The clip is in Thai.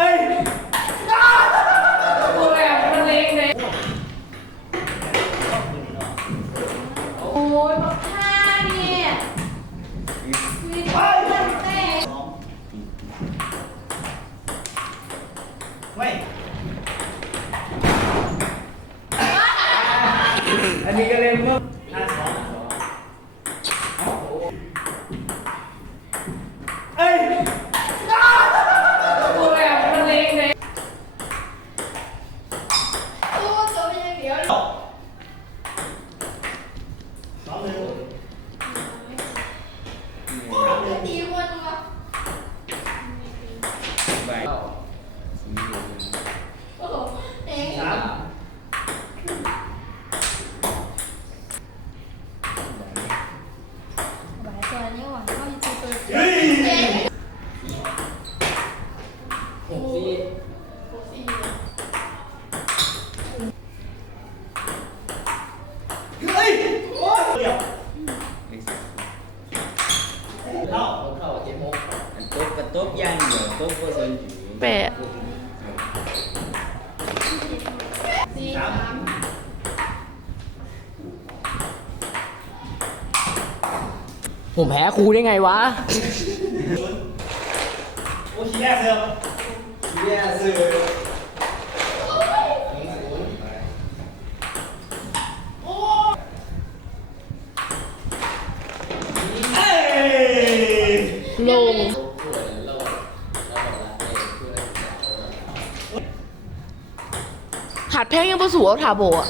เอ้ยโอ้ยมันเล็กเลยโอ้ยบักท่าเนี่ยมีแต่มันเตะไม่อันนี้ก็เล่นเมื่อห้าสองเอ้ย โอ้ยมันเล็กเลย ตู้ ตัวเป็นอย่างเดียวเลย สองหนึ่ง โอ้ยตีคนวะ ใบ โอ้โหเอง สาม หลายตัวนี้หวังว่าจะตัว เฮ้ย เจ๊ หกสี่ เฮ้ยโอ้ยเดี๋ยวเขสาเท่าเขาเข้าเจ็ดหกอันต๊ะกระโต๊ะย่างเดียวต๊ะก็สนแปดสี่สามผมแพ้ครูได้ไงวะ โอ้ยชี้แรกเสือ เยี่ยสื่อ เอ้ย ลง หัดเพลงยังประสูเอาถาโบอะ